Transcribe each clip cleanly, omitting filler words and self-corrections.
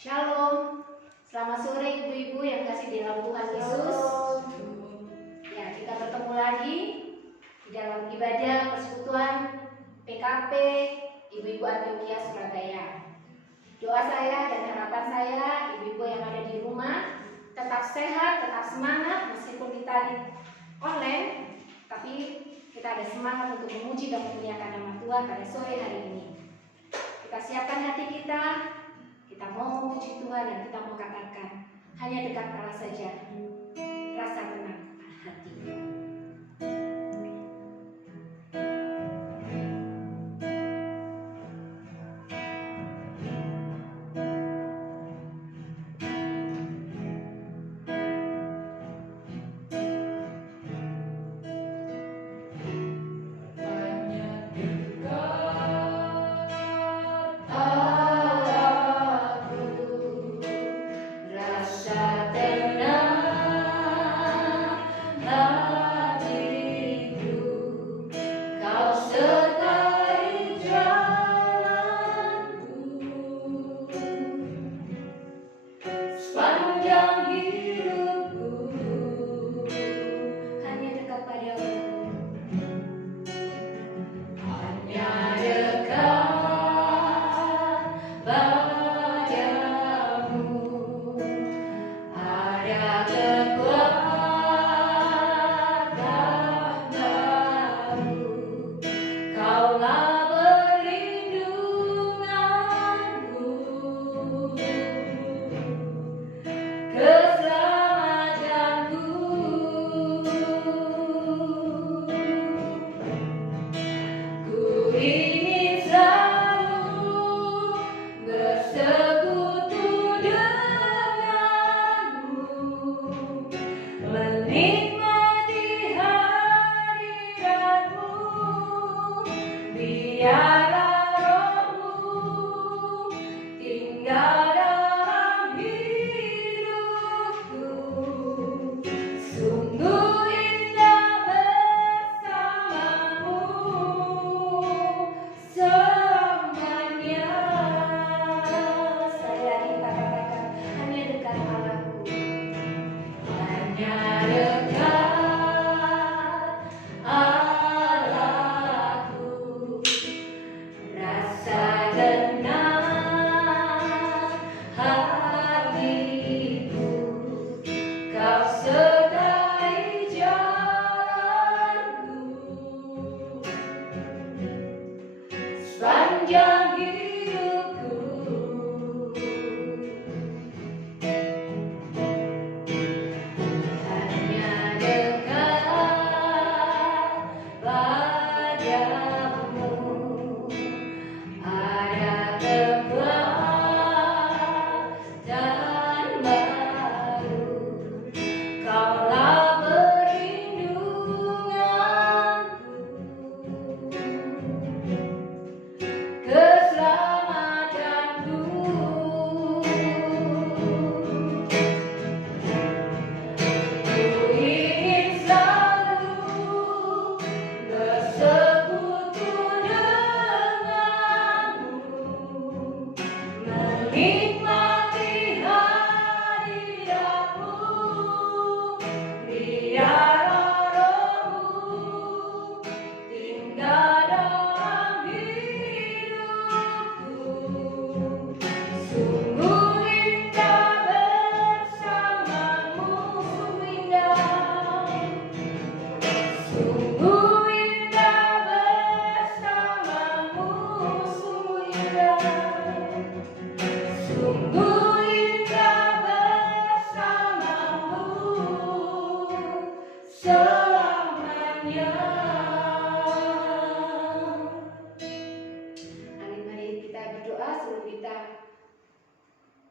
Shalom, selamat sore ibu-ibu yang kasih di dalam Tuhan Yesus. Ya, kita bertemu lagi di dalam ibadah persekutuan PKP Ibu-ibu Antioquia Surabaya. Doa saya dan harapan saya, ibu-ibu yang ada di rumah tetap sehat, tetap semangat meskipun kita di online, tapi kita ada semangat untuk memuji dan memuliakan nama Tuhan pada sore hari ini. Kita siapkan hati kita mau memuji Tuhan dan kita mau katakan, hanya dekat Allah saja, rasa tenang hati.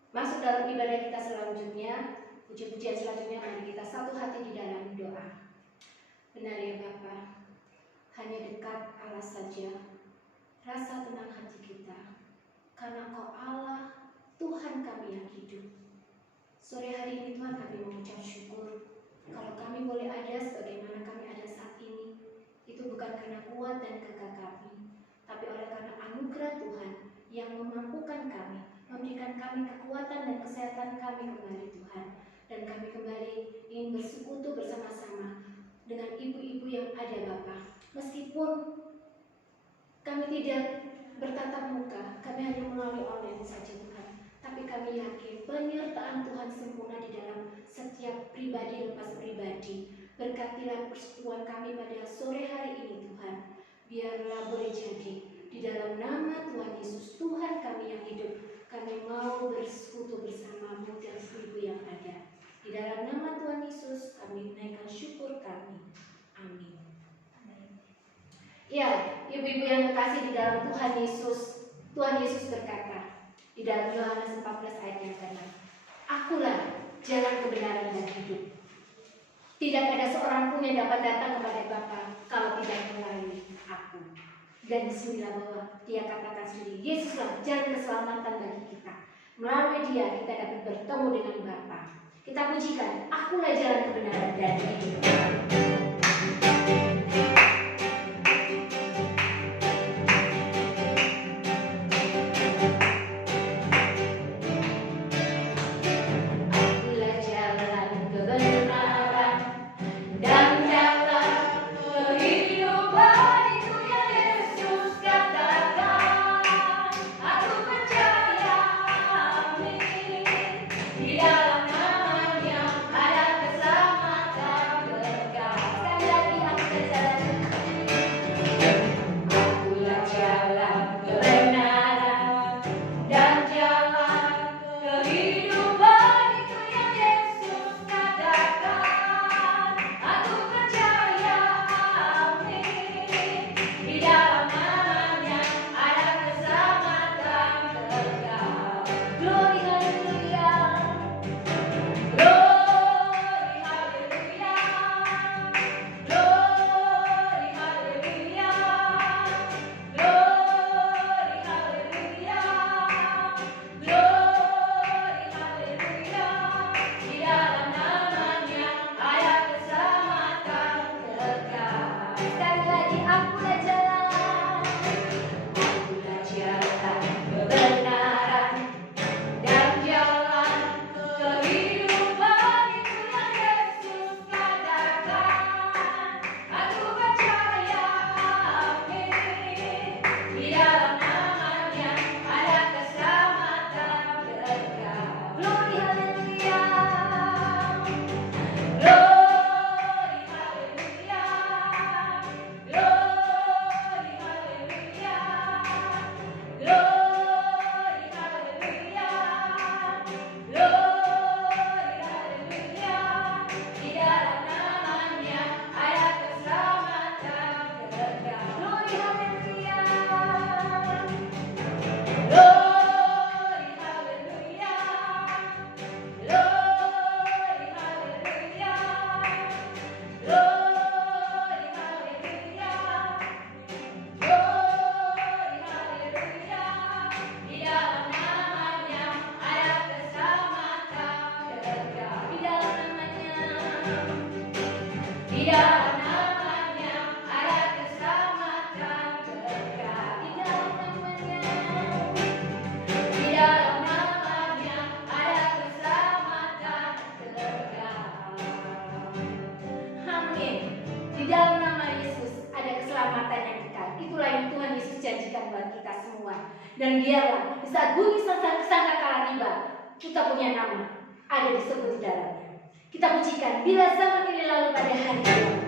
Masuk dalam ibadah kita selanjutnya, puji-pujian selanjutnya, mari kita satu hati di dalam doa. Benar ya Bapa, hanya dekat Allah saja, rasa tenang hati kita, karena Kau Allah, Tuhan kami yang hidup. Sore hari ini Tuhan kami mengucap syukur, kalau kami boleh ada sebagaimana kami ada saat ini, itu bukan karena kuat dan gagah kami, tapi oleh karena anugerah Tuhan yang memampukan kami, memberikan kami kekuatan dan kesehatan kami kembali Tuhan. Dan kami kembali ingin bersekutu bersama-sama dengan ibu-ibu yang ada Bapa. Meskipun kami tidak bertatap muka, kami hanya melalui online saja Tuhan. Tapi kami yakin penyertaan Tuhan sempurna di dalam setiap pribadi lepas pribadi. Berkatilah persekutuan kami pada sore hari ini Tuhan. Biarlah boleh jadi di dalam nama Tuhan Yesus, Tuhan kami yang hidup, kami mau bersekutu bersama-Mu dan ibu yang ada. Di dalam nama Tuhan Yesus kami naikkan syukur kami. Amin. Ya, ibu-ibu yang kekasih di dalam Tuhan Yesus berkata di dalam Yohanes 14 ayat yang ke-6, Akulah jalan kebenaran dan hidup. Tidak ada seorang pun yang dapat datang kepada Bapa kalau tidak melalui aku. Dan disinilah bahwa dia katakan sendiri, Yesuslah jalan keselamatan bagi kita. Melalui dia kita dapat bertemu dengan Bapa. Kita pujikan, Akulah jalan kebenaran dan hidup. Dan biarlah di saat bumi sangkakala tiba, kita punya nama ada disebut di dalamnya. Kita pujikan bila zaman ini lalu pada hari ini.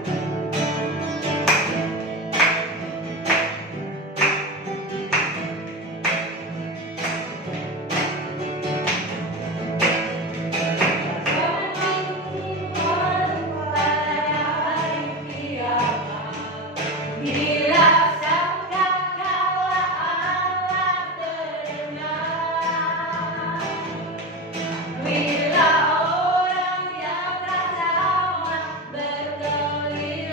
Bila orang yang tak sama berkeliling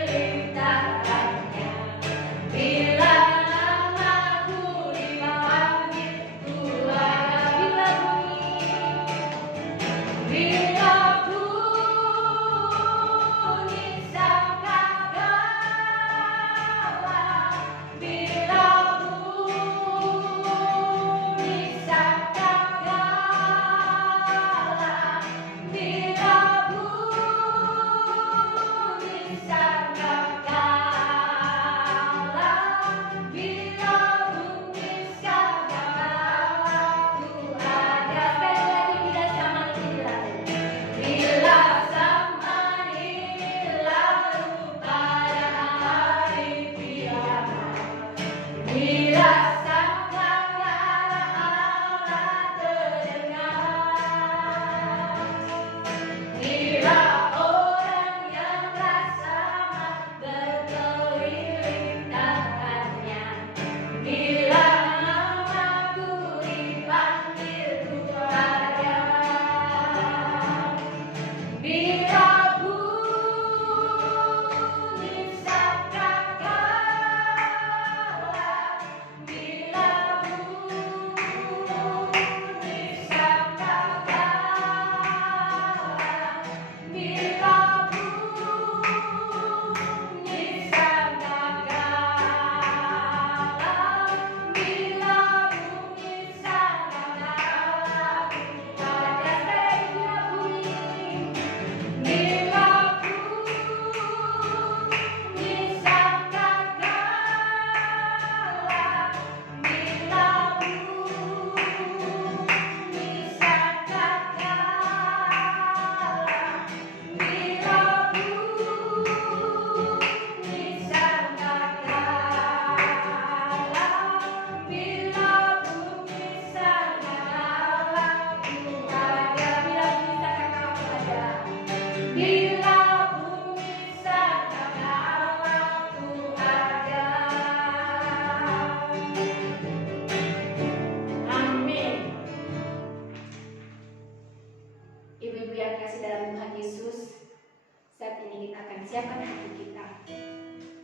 menggerakkan hati kita.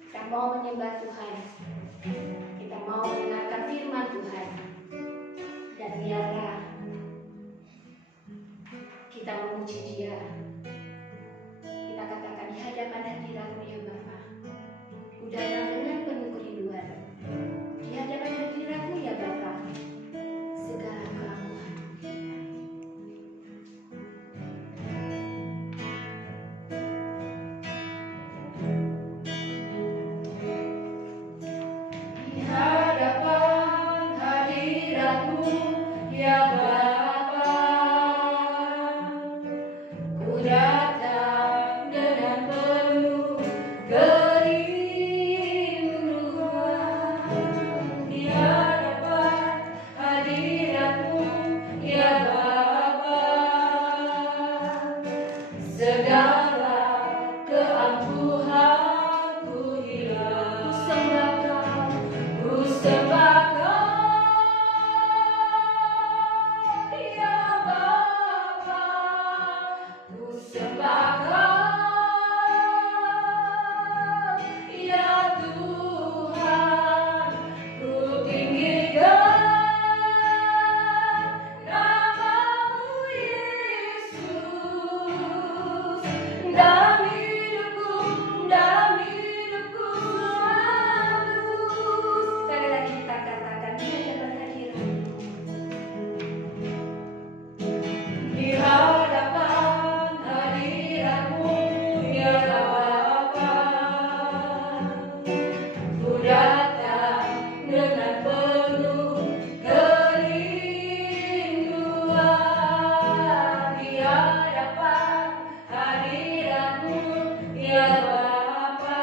Kita mau menyembah Tuhan, kita mau mendengarkan firman Tuhan, dan biarlah kita memuji Dia. Kita katakan di hadapan hadirat-Mu ya Bapa, ku datang dengan penuh kerinduan. Di hadapan hadirat-Mu ya Bapa, segala keangkuhan. Di hadapan hadirat-Mu ya Bapa, ku datang dengan penuh kerinduan. Di hadapan hadirat-Mu ya Bapa, segala keangkuhanku hilang. Ku sembah Kau ya Bapa, ku sembah Kau ya Tuhan, ku tinggikan nama-Mu Yesus. Dalam hidupku selalu. Sekali lagi kita katakan di hadapan hadirat-Mu. Di hadapan hadirat-Mu ya Bapa, ku datang dengan penuh kerinduan. Di hadapan hadirat-Mu ya Bapa,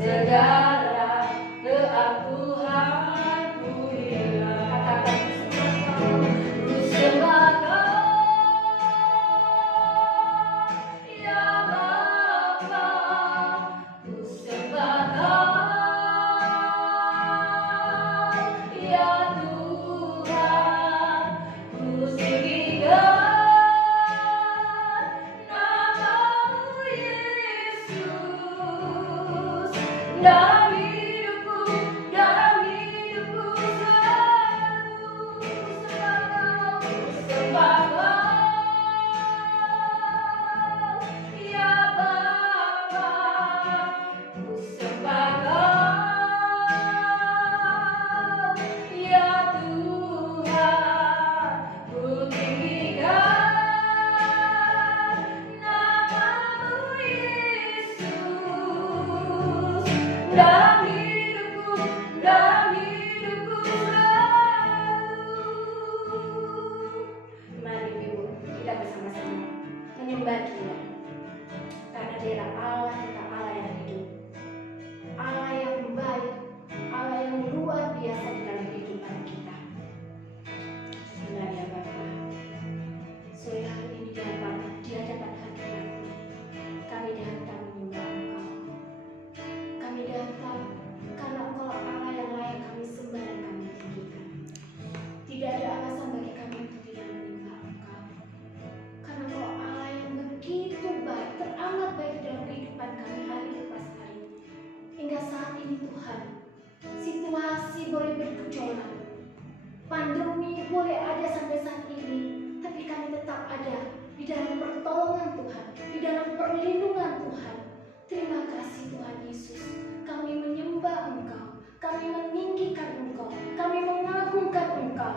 segala keangkuhanku hilang. Katakan Ku sembah Kau ya Bapa, ku sembah Kau ya Tuhan, ku tinggikan nama-Mu Yesus. Dalam hidupku selalu. Ku sembah Kau ya Bapa, ku sembah Kau ya Tuhan, ku tinggikan nama-Mu Yesus. Dalam hidupku selalu. Mari Ibu, kita bersama-sama menyembah Dia. Karena Dialah Allah kita, Allah yang hidup, Allah yang baik, Allah yang luar biasa di dalam kehidupan kita. Bismillah ya Bapa. Sore hari ini di hadapan hadirat-Mu, kami datang menyembah Engkau. Kami datang karena Engkau Allah yang layak kami sembah dan kami tinggikan. Tidak ada alasan bagi kami untuk tidak menyembah Engkau. Karena Engkau Allah yang begitu baik, teramat baik dalam kehidupan kami hari lepas hari. Hingga saat ini Tuhan, situasi boleh bergejolak, pandemi boleh ada sampai saat ini, tapi kami tetap ada di dalam pertolongan Tuhan, di dalam perlindungan Tuhan. Terima kasih Tuhan Yesus. Kami menyembah Engkau, kami meninggikan Engkau, kami mengagungkan Engkau.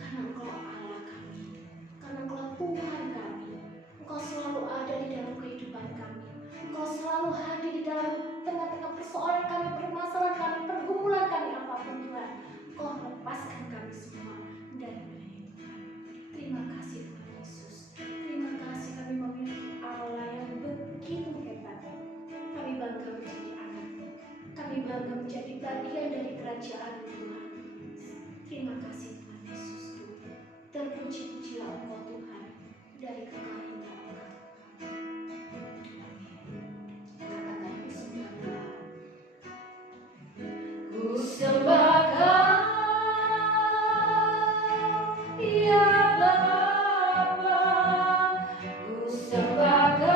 Karena Engkau Allah kami, karena Engkau Tuhan kami. Engkau selalu ada di dalam kehidupan kami. Engkau selalu hadir di dalam tengah-tengah persoalan kami, permasalahan kami, pergumulan kami apapun Tuhan. Engkau lepaskan kami semua dari bahaya Tuhan. Terima kasih Tuhan Yesus. Terima kasih kami memiliki Allah yang begitu hebat. Kami bangga menjadi anak-Mu. Kami bangga menjadi bagian dari kerajaan Tuhan. Terima kasih Tuhan Yesus. Terpuji-pujilah Engkau Tuhan dari kekal hingga kekal. Katakan Bismillah. Ku sembah Kau ya Bapa, ku sembah Kau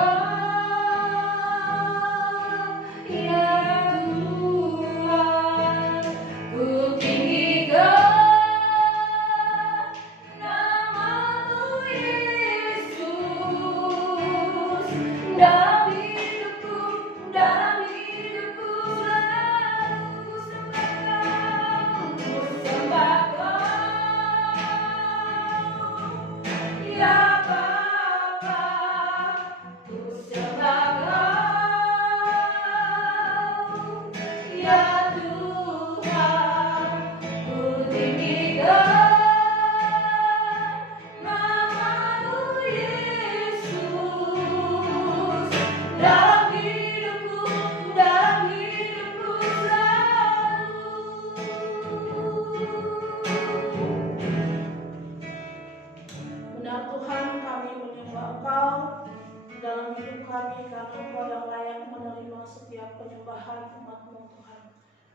kesalahan umat-Mu Tuhan.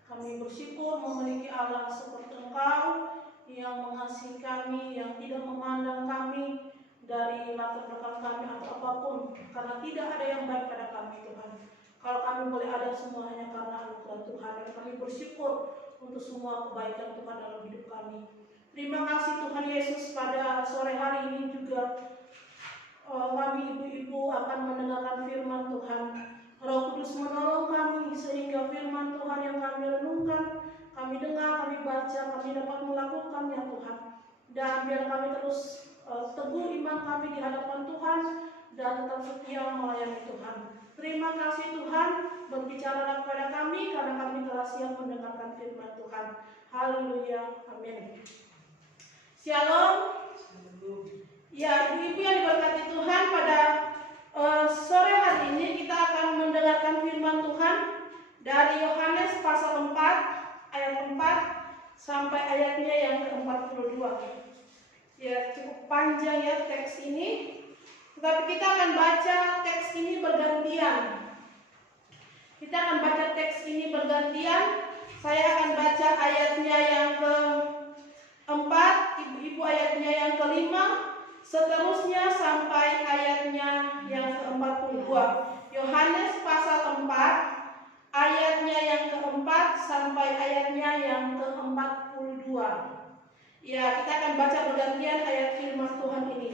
Kami bersyukur memiliki Allah seperti Engkau yang mengasihi kami, yang tidak memandang kami dari latar belakang kami atau apapun, karena tidak ada yang baik pada kami Tuhan. Kalau kami boleh ada semua hanya karena anugerah Tuhan, dan kami bersyukur untuk semua kebaikan Tuhan dalam hidup kami. Terima kasih Tuhan Yesus, pada sore hari ini juga kami ibu-ibu akan mendengarkan firman Tuhan. Roh Kudus menolong kami sehingga firman Tuhan yang kami renungkan, kami dengar, kami baca, kami dapat melakukannya Tuhan. Dan biar kami terus teguh iman kami di hadapan Tuhan dan tetap setia melayani Tuhan. Terima kasih Tuhan, berbicara kepada kami karena kami telah siap mendengarkan firman Tuhan. Haleluya, amin. Shalom. Ya, ibu-ibu yang diberkati Tuhan, pada sore hari ini kita akan mendengarkan firman Tuhan dari Yohanes pasal 4 ayat 4 sampai ayatnya yang ke-42. Ya, cukup panjang ya teks ini, tetapi kita akan baca teks ini bergantian. Kita akan baca teks ini bergantian. Saya akan baca ayatnya yang ke-4, ibu-ibu ayatnya yang ke-5, seterusnya sampai ayatnya yang ke-42. Yohanes pasal 4 ayatnya yang ke-4 sampai ayatnya yang ke-42. Ya, kita akan baca bergantian ayat firman Tuhan ini.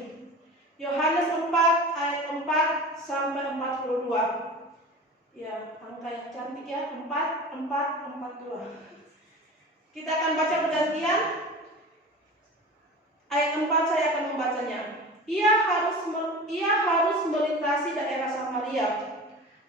Yohanes 4 ayat 4 sampai 42. Ya, angka yang cantik ya, 4, 4, 42. Kita akan baca bergantian. Ayat 4 saya akan membacanya. Ia harus melintasi daerah Samaria.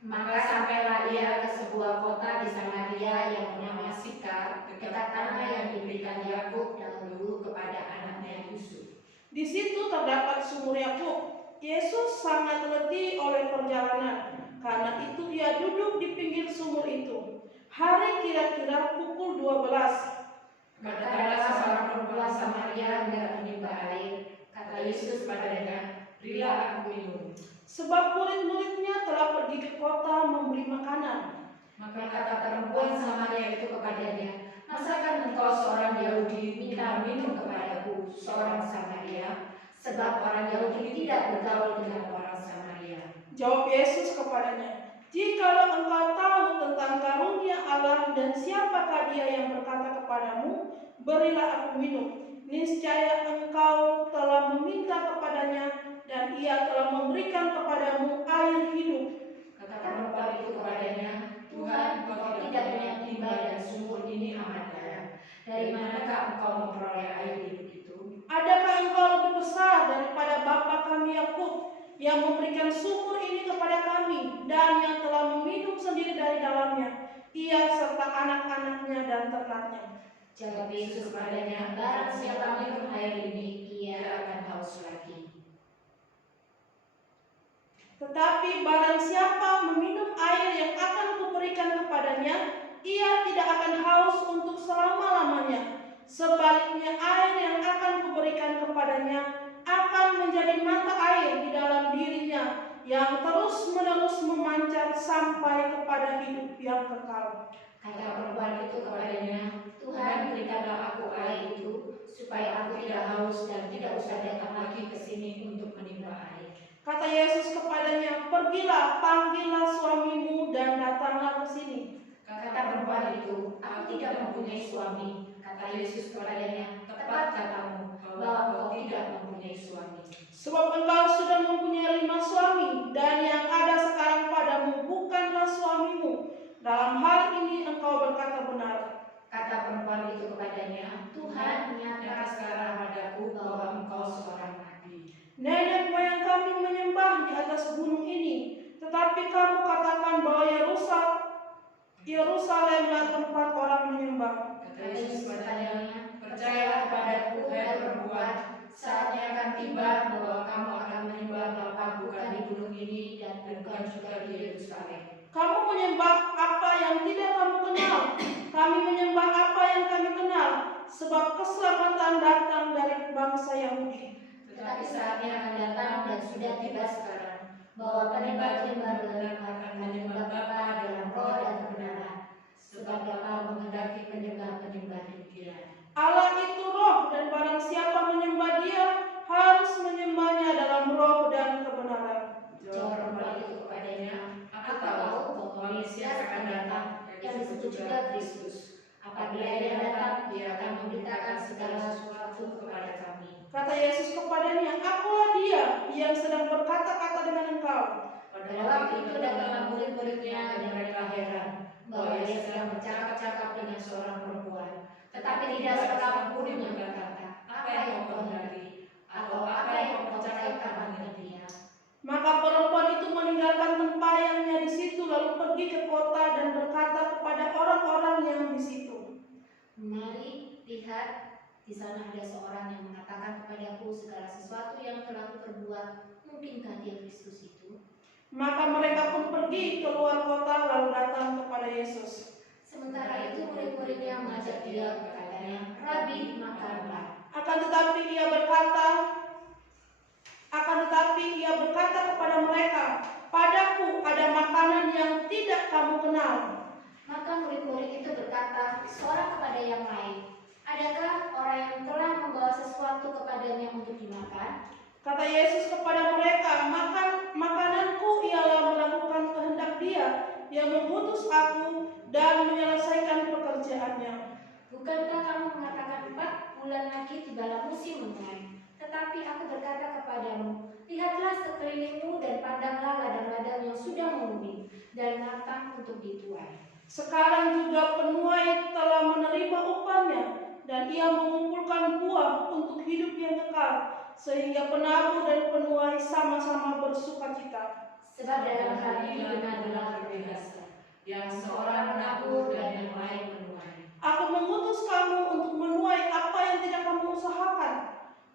Maka sampailah ia ke sebuah kota di Samaria yang bernama Sikar, dekat tanah yang diberikan Yakub dahulu kepada anaknya Yusuf. Di situ terdapat sumur Yakub. Yesus sangat letih oleh perjalanan, karena itu ia duduk di pinggir sumur itu. Hari kira-kira pukul 12. Berkatalah seorang perempuan Samaria hendak menimba air. Kata Yesus padanya, "Berilah aku minum." Sebab murid-muridnya telah pergi ke kota membeli makanan. Maka kata perempuan Samaria itu kepadanya, "Masakan engkau seorang Yahudi minta minum kepadaku, seorang Samaria? Sebab orang Yahudi tidak bergaul dengan orang Samaria." Jawab Yesus kepadanya, "Jikalau engkau tahu tentang karunia Allah dan siapakah dia yang berkata kepadamu, berilah aku minum, niscaya engkau telah meminta kepadanya dan ia telah memberikan kepadamu air hidup." Kata perempuan itu kepadanya, "Tuhan, engkau tidak punya timba dan sumur ini amat dalam. Dari manakah engkau memperoleh air hidup itu? Adakah engkau lebih besar daripada bapa kami Yakub, yang memberikan sumur ini kepada kami dan yang telah meminum sendiri dari dalamnya, ia serta anak-anaknya dan ternaknya?" Jawab Yesus kepadanya, "Barang siapa minum air ini, ia akan haus lagi. Tetapi barang siapa meminum air yang akan kuberikan kepadanya, ia tidak akan haus untuk selama-lamanya. Sebaliknya, air yang akan kuberikan kepadanya akan menjadi mata air di dalam dirinya, yang terus-menerus memancar sampai kepada hidup yang kekal." Kata perempuan itu kepadanya, "Tuhan, berikanlah aku air itu, supaya aku tidak haus dan tidak usah datang lagi ke sini untuk menimba air." Kata Yesus kepadanya, "Pergilah, panggillah suamimu dan datanglah ke sini." Kata perempuan itu, "Aku tidak mempunyai suami." Kata Yesus kepadanya, "Tepat katamu, bahwa engkau tidak mempunyai suami. Sebab engkau sudah mempunyai 5 suami, dan yang ada sekarang padamu bukanlah suamimu. Dalam hal ini engkau berkata benar." Kata perempuan itu kepadanya, "Tuhan, nyata sekarang padaku bahwa engkau seorang nabi. Nenek moyang kami menyembah di atas gunung ini, tetapi kamu katakan bahwa Yerusalemlah tempat orang menyembah." Kata Yesus kepadanya, "Percayalah kepadaku, hai perempuan, saatnya akan tiba bahwa kamu akan menyembah Bapa bukan di gunung ini dan bukan juga di Yerusalem." Kamu menyembah apa yang tidak kamu kenal, kami menyembah apa yang kami kenal, sebab keselamatan datang dari bangsa Yahudi. Tetapi saatnya akan datang dan sudah tiba sekarang, bahwa penyembah-penyembah benar akan menyembah Bapa dalam roh dan kebenaran. sebab Bapa menghendaki penyembah-penyembah Dia. Allah itu roh, dan barang siapa menyembah Dia harus menyembahnya dalam roh dan kebenaran. Jawab perempuan itu kepadanya, aku tahu bahwa Mesias akan datang, yang disebut juga Kristus. Apabila Ia datang, Ia akan memberitakan segala sesuatu kepada kami. Kata Yesus kepadanya, akulah Dia yang sedang berkata-kata dengan engkau. Pada waktu itu datanglah murid-muridnya dan mereka heran bahwa Ia sedang bercakap-cakap dengan seorang perempuan. Tetapi tidak seorang pun yang berkata, apa yang kau hendaki, atau apa yang kau percayakan dengan Dia. Maka perempuan itu meninggalkan tempayannya di situ, lalu pergi ke kota dan berkata kepada orang-orang yang di situ, Mari lihat, di sana ada seorang yang mengatakan kepadaku segala sesuatu yang telah kuperbuat. Mungkinkah Dia Kristus itu? Maka mereka pun pergi keluar kota lalu datang kepada Yesus. Sementara itu murid-muridnya mengajak Dia, berkatanya, Rabi, makanlah. Akan tetapi ia berkata kepada mereka, padaku ada makanan yang tidak kamu kenal. Maka murid-murid itu berkata seorang kepada yang lain, adakah orang yang telah membawa sesuatu kepadanya untuk dimakan? Kata Yesus kepada mereka, makananku ialah melakukan kehendak Dia yang mengutus aku dan menyelesaikan pekerjaannya. Bukankah kamu mengatakan 4 bulan lagi tibalah musim menuai? Tetapi aku berkata kepadamu, lihatlah sekelilingmu dan pandanglah ladang-ladang yang sudah menguning dan matang untuk dituai. Sekarang juga penuai telah menerima upahnya, dan ia mengumpulkan buah untuk hidup yang kekal, sehingga penabur dan penuai sama-sama bersukacita. Sebab dalam hal ini benar-benar berbeda, yang seorang menabur dan yang lain menuai. Aku mengutus kamu untuk menuai apa yang tidak kamu usahakan.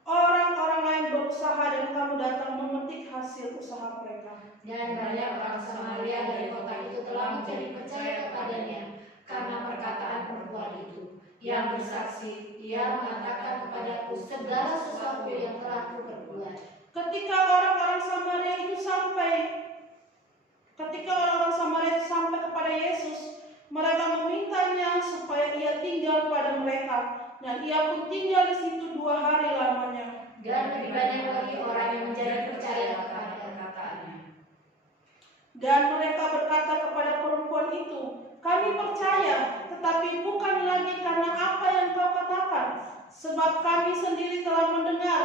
Orang-orang lain berusaha dan kamu datang memetik hasil usaha mereka. Dan banyak orang Samaria dari kota itu telah menjadi percaya kepadanya karena perkataan perempuan itu, yang bersaksi, ia mengatakan kepadaku segala sesuatu yang telah kuperbuat. Ketika orang-orang Samaria itu sampai kepada Yesus, mereka memintanya supaya ia tinggal pada mereka, dan ia pun tinggal di situ 2 hari lamanya. Dan lebih banyak lagi orang yang menjadi percaya kepada perkataannya. Dan mereka berkata kepada perempuan itu, kami percaya, tetapi bukan lagi karena apa yang kau katakan, sebab kami sendiri telah mendengar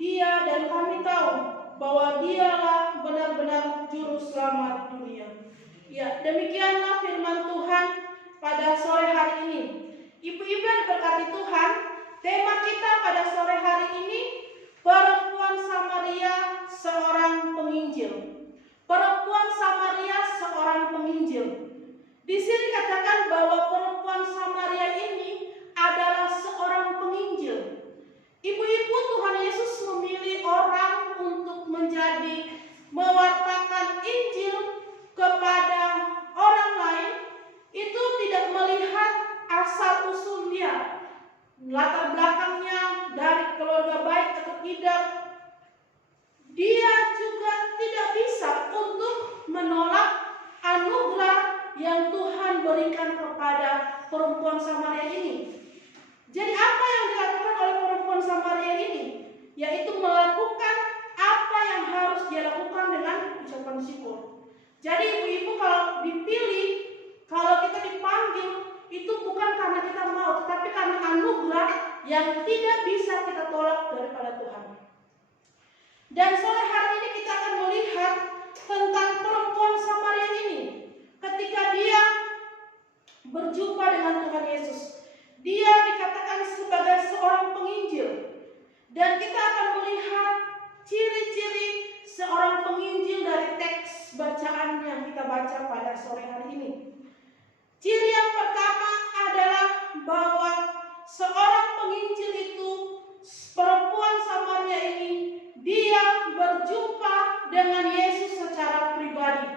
Dia dan kami tahu bahwa Dialah benar-benar juru selamat dunia. Ya, demikianlah firman Tuhan pada sore hari ini. Ibu-ibu yang diberkati Tuhan, tema kita pada sore hari ini, perempuan Samaria seorang penginjil. Perempuan Samaria seorang penginjil. Di sini katakan bahwa perempuan Samaria ini adalah seorang penginjil. Ibu-ibu, Tuhan Yesus memilih orang untuk mewartakan Injil kepada orang lain. Itu tidak melihat asal usul dia, latar belakangnya dari keluarga baik atau tidak. Dia juga tidak bisa untuk menolak anugerah yang Tuhan berikan kepada perempuan Samaria ini. Jadi apa yang dilakukan oleh perempuan Samaria ini? Yaitu melakukan apa yang harus dia lakukan dengan ucapan syukur. Jadi ibu-ibu, kalau dipilih, kalau kita dipanggil, itu bukan karena kita mau, tetapi karena anugerah yang tidak bisa kita tolak daripada Tuhan. Dan sore hari ini kita akan melihat tentang perempuan Samaria ini. Ketika dia berjumpa dengan Tuhan Yesus, dia dikatakan sebagai seorang penginjil. Dan kita akan melihat ciri-ciri seorang penginjil dari teks bacaan yang kita baca pada sore hari ini. Ciri yang pertama adalah bahwa seorang penginjil itu, perempuan Samaria ini, dia berjumpa dengan Yesus secara pribadi.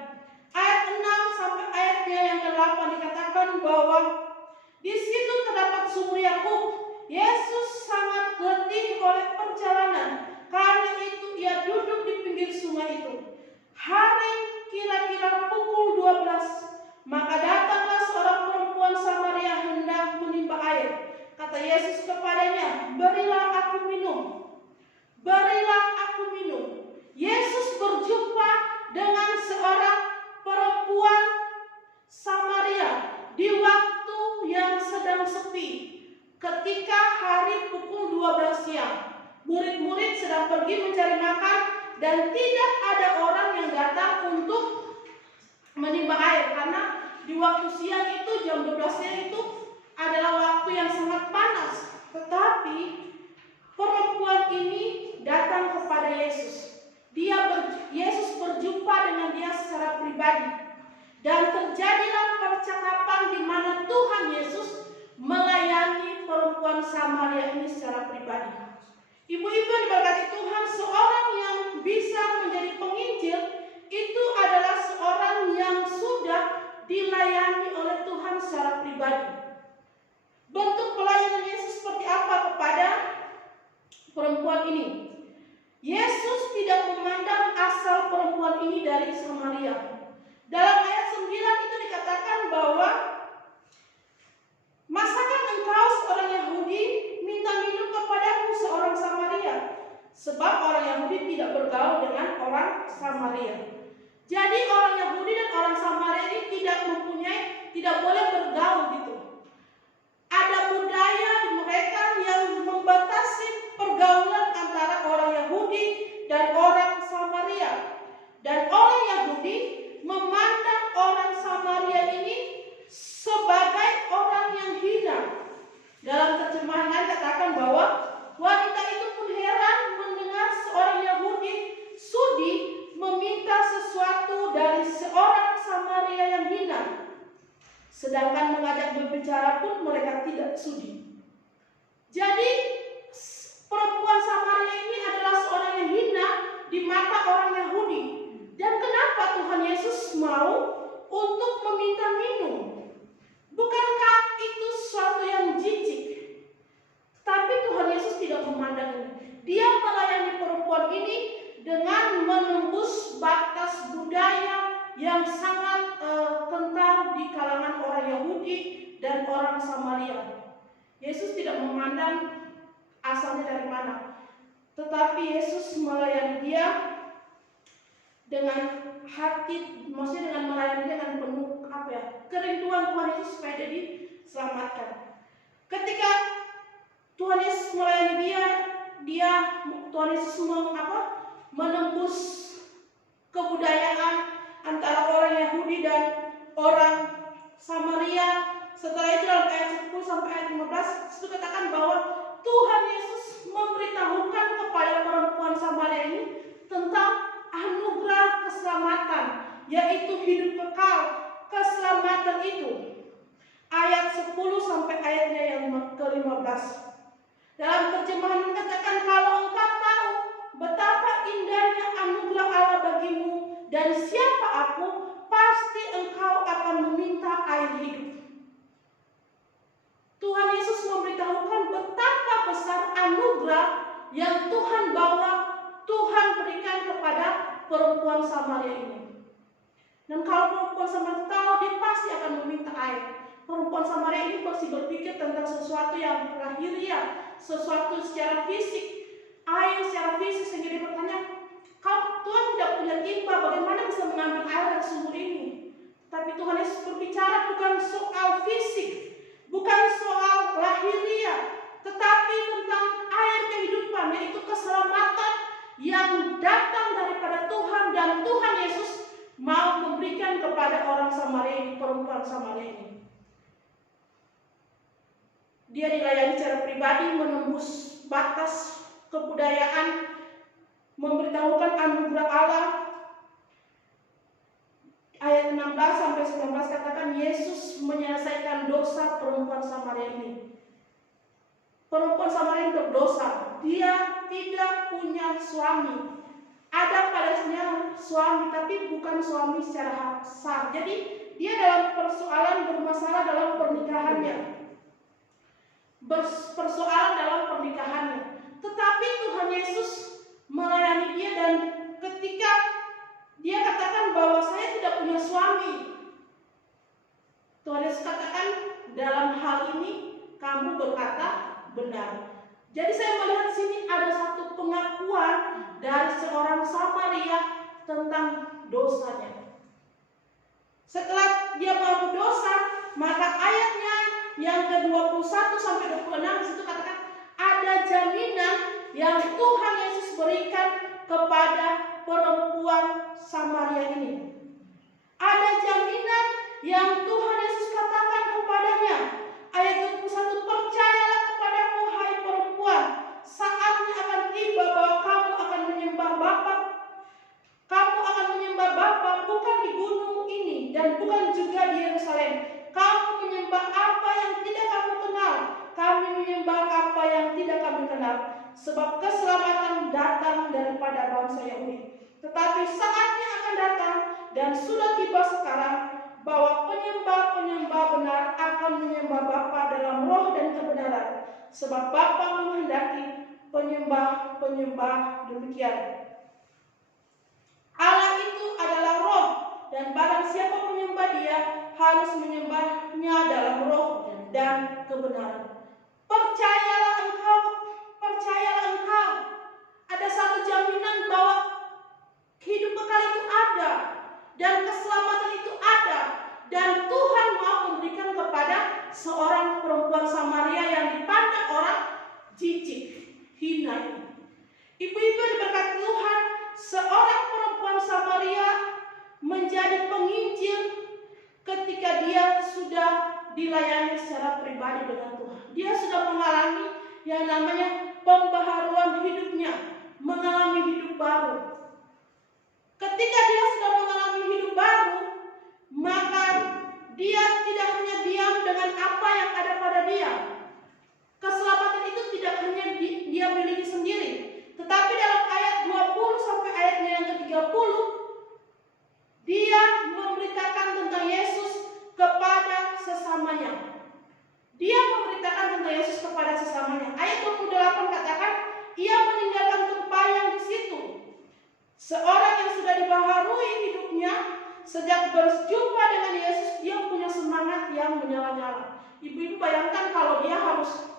Ayat 6 sampai ayatnya yang ke-8 dikatakan bahwa di situ terdapat sumur Yakub. Yesus sangat letih oleh perjalanan, karena itu ia duduk di pinggir sungai itu. Hari kira-kira pukul 12, maka datanglah seorang perempuan berilah aku minum. Yesus berjumpa dengan seorang perempuan Samaria di waktu yang sedang sepi. Ketika hari pukul 12 siang, murid-murid sedang pergi mencari makan dan tidak ada orang yang datang untuk menimba air, karena di waktu siang itu, jam 12 siang itu adalah waktu yang sangat panas. Tetapi perempuan ini datang kepada Yesus. Yesus berjumpa dengan dia secara pribadi, dan terjadilah percakapan di mana Tuhan Yesus melayani perempuan Samaria ini secara pribadi. Ibu-ibu yang diberkati Tuhan, seorang yang bisa menjadi penginjil itu adalah seorang yang sudah dilayani oleh Tuhan secara pribadi. Bentuk pelayanan Yesus seperti apa kepada perempuan ini? Yesus tidak memandang asal perempuan ini dari Samaria. Dalam ayat 9 itu dikatakan bahwa, "Masakan engkau seorang Yahudi minta minum kepadaku seorang Samaria?" Sebab orang Yahudi tidak bergaul dengan orang Samaria. Jadi orang Yahudi dan orang Samaria ini tidak boleh bergaul gitu. Ada budaya di mereka yang membatasi pergaulan antara orang Yahudi dan orang Samaria. Dan orang Yahudi memandang orang Samaria ini sebagai orang yang hina. Dalam terjemahan lain katakan bahwa wanita itu pun heran mendengar seorang Yahudi sudi meminta sesuatu dari seorang Samaria yang hina. Sedangkan mengajak berbicara pun mereka tidak sudi. Jadi perempuan Samaria ini adalah seorang yang hina di mata orang Yahudi. Dan kenapa Tuhan Yesus mau untuk meminta minum? Bukankah itu sesuatu yang jijik? Tapi Tuhan Yesus tidak memandang ini. Dia melayani perempuan ini dengan menembus batas budaya yang sangat kental di kalangan orang Yahudi dan orang Samaria. Yesus tidak memandang asalnya dari mana, tetapi Yesus melayani dia dengan hati, maksudnya dengan melayani dengan penuh kerinduan Tuhan Yesus supaya dia diselamatkan. Ketika Tuhan Yesus melayani Tuhan Yesus menembus kebudayaan antara orang Yahudi dan orang Samaria. Setelah itu dalam ayat 10 sampai ayat 15 itu katakan bahwa Tuhan Yesus memberitahukan kepada perempuan Samaria ini tentang anugerah keselamatan, yaitu hidup kekal. Keselamatan itu ayat 10 sampai ayatnya yang ke-15. Dalam terjemahan dikatakan, "Kalau engkau tahu betapa indahnya anugerah Allah bagimu dan siapa aku, pasti engkau akan meminta air hidup." Tuhan Yesus memberitahukan betapa besar anugerah yang Tuhan bawa, Tuhan berikan kepada perempuan Samaria ini. Dan kalau perempuan Samaria tahu, dia pasti akan meminta air. Perempuan Samaria ini pasti berpikir tentang sesuatu yang lahiriah, sesuatu secara fisik, air secara fisik, sehingga dia bertanya, "Kalau Tuhan tidak punya timba, bagaimana bisa mengambil air dari sumur ini?" Tapi Tuhan Yesus berbicara bukan soal fisik, bukan soal lahiriah, tetapi tentang air kehidupan, yaitu keselamatan yang datang daripada Tuhan, dan Tuhan Yesus mau memberikan kepada orang Samaria ini, perempuan Samaria ini. Dia dilayani secara pribadi, menembus batas kebudayaan, memberitahukan anugerah Allah. Ayat 16 sampai 19 katakan Yesus menyelesaikan dosa perempuan Samaria ini. Perempuan Samaria ini berdosa. Dia tidak punya suami. Ada padanya suami, tapi bukan suami secara sah. Jadi dia dalam bermasalah dalam pernikahannya. Persoalan dalam pernikahannya. Tetapi Tuhan Yesus melayani dia, dan ketika dia katakan bahwa saya tidak punya suami, Tuhan Yesus katakan, dalam hal ini kamu berkata benar. Jadi saya melihat sini ada satu pengakuan dari seorang Samaria tentang dosanya. Setelah dia mengaku dosa, maka ayatnya yang ke-21 sampai 26 di situ katakan ada jaminan yang Tuhan Yesus berikan kepada perempuan Samaria ini. Ada jaminan yang Tuhan Yesus katakan kepadanya. Ayat 21, percayalah kepadamu hai perempuan, saatnya akan tiba bahwa kamu akan menyembah Bapa. Kamu akan menyembah Bapa bukan di gunung ini dan bukan juga di Yerusalem. Kamu menyembah apa yang tidak kamu kenal. Kami menyembah apa yang tidak kami kenal. Sebab keselamatan datang daripada bangsa Yahudi. Tetapi saatnya akan datang dan sudah tiba sekarang bahwa penyembah-penyembah benar akan menyembah Bapa dalam roh dan kebenaran. Sebab Bapa menghendaki penyembah-penyembah demikian. Allah itu adalah roh, dan barang siapa menyembah Dia harus menyembahnya dalam roh dan kebenaran. Percayalah engkau. Ada satu jaminan bahwa hidup kekal itu ada dan keselamatan itu ada, dan Tuhan mau memberikan kepada seorang perempuan Samaria yang dipandang orang jijik, hina. Ibu-ibu diberkati Tuhan, seorang perempuan Samaria menjadi penginjil ketika dia sudah dilayani secara pribadi dengan Tuhan. Dia sudah mengalami yang namanya pembaharuan hidupnya, mengalami hidup baru. Ketika dia sudah mengalami hidup baru, maka dia tidak hanya diam dengan apa yang ada pada dia. Keselamatan itu tidak hanya dia miliki sendiri, tetapi dalam ayat 20 sampai ayatnya yang ke-30, dia memberitakan tentang Yesus kepada sesamanya. Dia memberitakan tentang Yesus kepada sesamanya. Ayat 28 katakan, ia meninggalkan tempayan di situ. Seorang yang sudah dibaharui hidupnya, sejak berjumpa dengan Yesus, dia punya semangat yang menyala-nyala. Ibu-ibu bayangkan kalau dia harus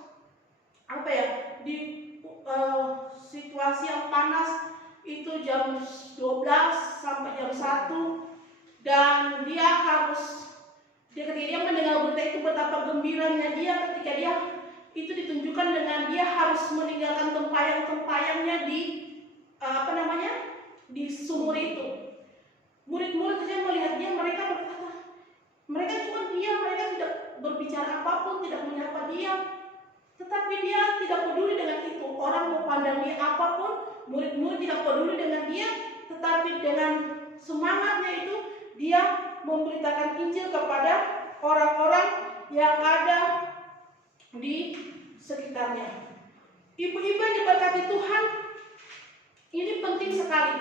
di situasi yang panas, itu jam 12 sampai jam 1, dan ketika dia mendengar berita itu, betapa gembiranya dia ketika dia itu ditunjukkan dengan dia harus meninggalkan tempayan-tempayannya di sumur itu. Murid-murid saja melihat dia, mereka berkata, mereka cuma diam, mereka tidak berbicara apapun, tidak menyapa dia. Tetapi dia tidak peduli dengan itu. Orang mau pandang dia apapun, murid-murid tidak peduli dengan dia, tetapi dengan semangatnya itu dia memberitakan Injil kepada orang-orang yang ada di sekitarnya. Ibu-ibu yang diberkati Tuhan, ini penting sekali.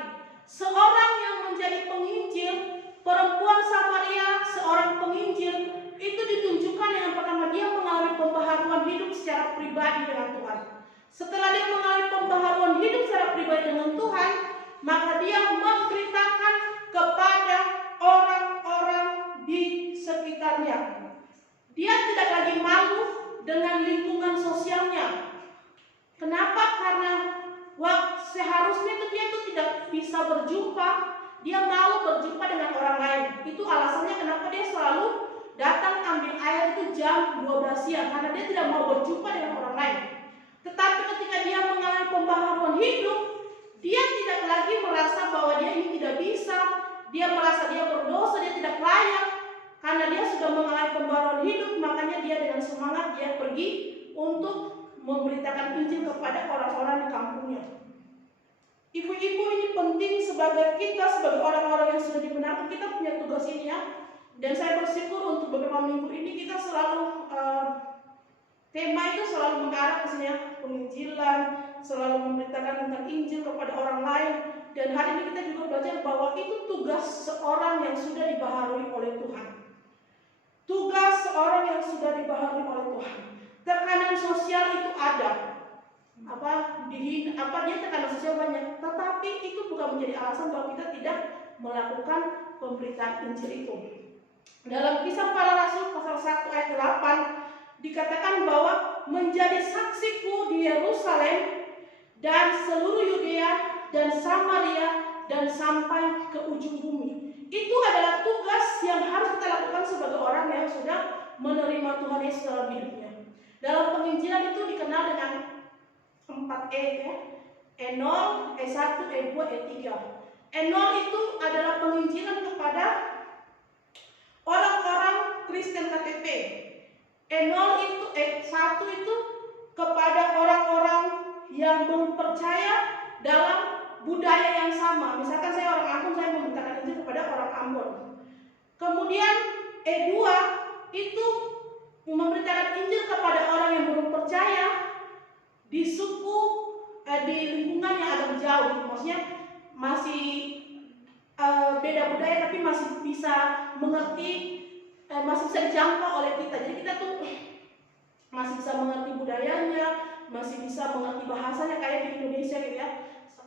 Seorang yang menjadi penginjil, perempuan Samaria, seorang penginjil, itu ditunjukkan yang pertama dia mengalami pembaharuan hidup secara pribadi dengan Tuhan. Setelah dia mengalami pembaharuan hidup secara pribadi dengan Tuhan, maka dia memberitakan kepada orang-orang di sekitarnya. Dia tidak lagi malu dengan lingkungan sosialnya. Kenapa? Karena seharusnya dia itu tidak bisa berjumpa, dia malu berjumpa dengan orang lain. Itu alasannya kenapa dia selalu datang ambil air itu jam 12 siang, karena dia tidak mau berjumpa dengan orang lain. Tetapi ketika dia mengalami pembaharuan hidup, dia tidak lagi merasa bahwa dia ini tidak bisa, dia merasa dia berdosa, dia tidak layak. Karena dia sudah mengalami pembaharuan hidup, makanya dia dengan semangat dia pergi untuk memberitakan Injil kepada orang-orang di kampungnya. Ibu-ibu, ini penting sebagai kita, sebagai orang-orang yang sudah dibenarkan, kita punya tugas ini ya. Dan saya bersyukur untuk beberapa minggu ini kita selalu tema itu selalu mengarah ke sini ya, penginjilan, selalu memberitakan tentang Injil kepada orang lain. Dan hari ini kita juga belajar bahwa itu tugas seorang yang sudah dibaharui oleh Tuhan. Tugas seorang yang sudah dibaharui oleh Tuhan. Tekanan sosial itu ada. Dia tekanan sosial banyak, tetapi itu bukan menjadi alasan bahwa kita tidak melakukan pemberitaan Injil itu. Dalam Kisah Para Rasul pasal 1 ayat 8 dikatakan bahwa menjadi saksiku di Yerusalem, dan seluruh Yudea dan Samaria dan sampai ke ujung bumi. Itu adalah tugas yang harus kita lakukan sebagai orang yang sudah menerima Tuhan Yesus dalam hidupnya. Dalam penginjilan itu dikenal dengan 4E ya. E0, E1, E2, E3. E0 itu adalah penginjilan kepada orang-orang Kristen KTP. E0 itu, E1 itu kepada orang-orang yang belum percaya dalam budaya yang sama. Misalkan saya orang Ambon, saya memberitakan Injil kepada orang Ambon. Kemudian E2 itu memberitakan Injil kepada orang yang belum percaya di suku, di lingkungan yang agak jauh. Maksudnya masih beda budaya tapi masih bisa mengerti, masih bisa dijangkau oleh kita. Jadi kita tuh masih bisa mengerti budayanya, masih bisa mengerti bahasanya kayak di Indonesia gitu ya.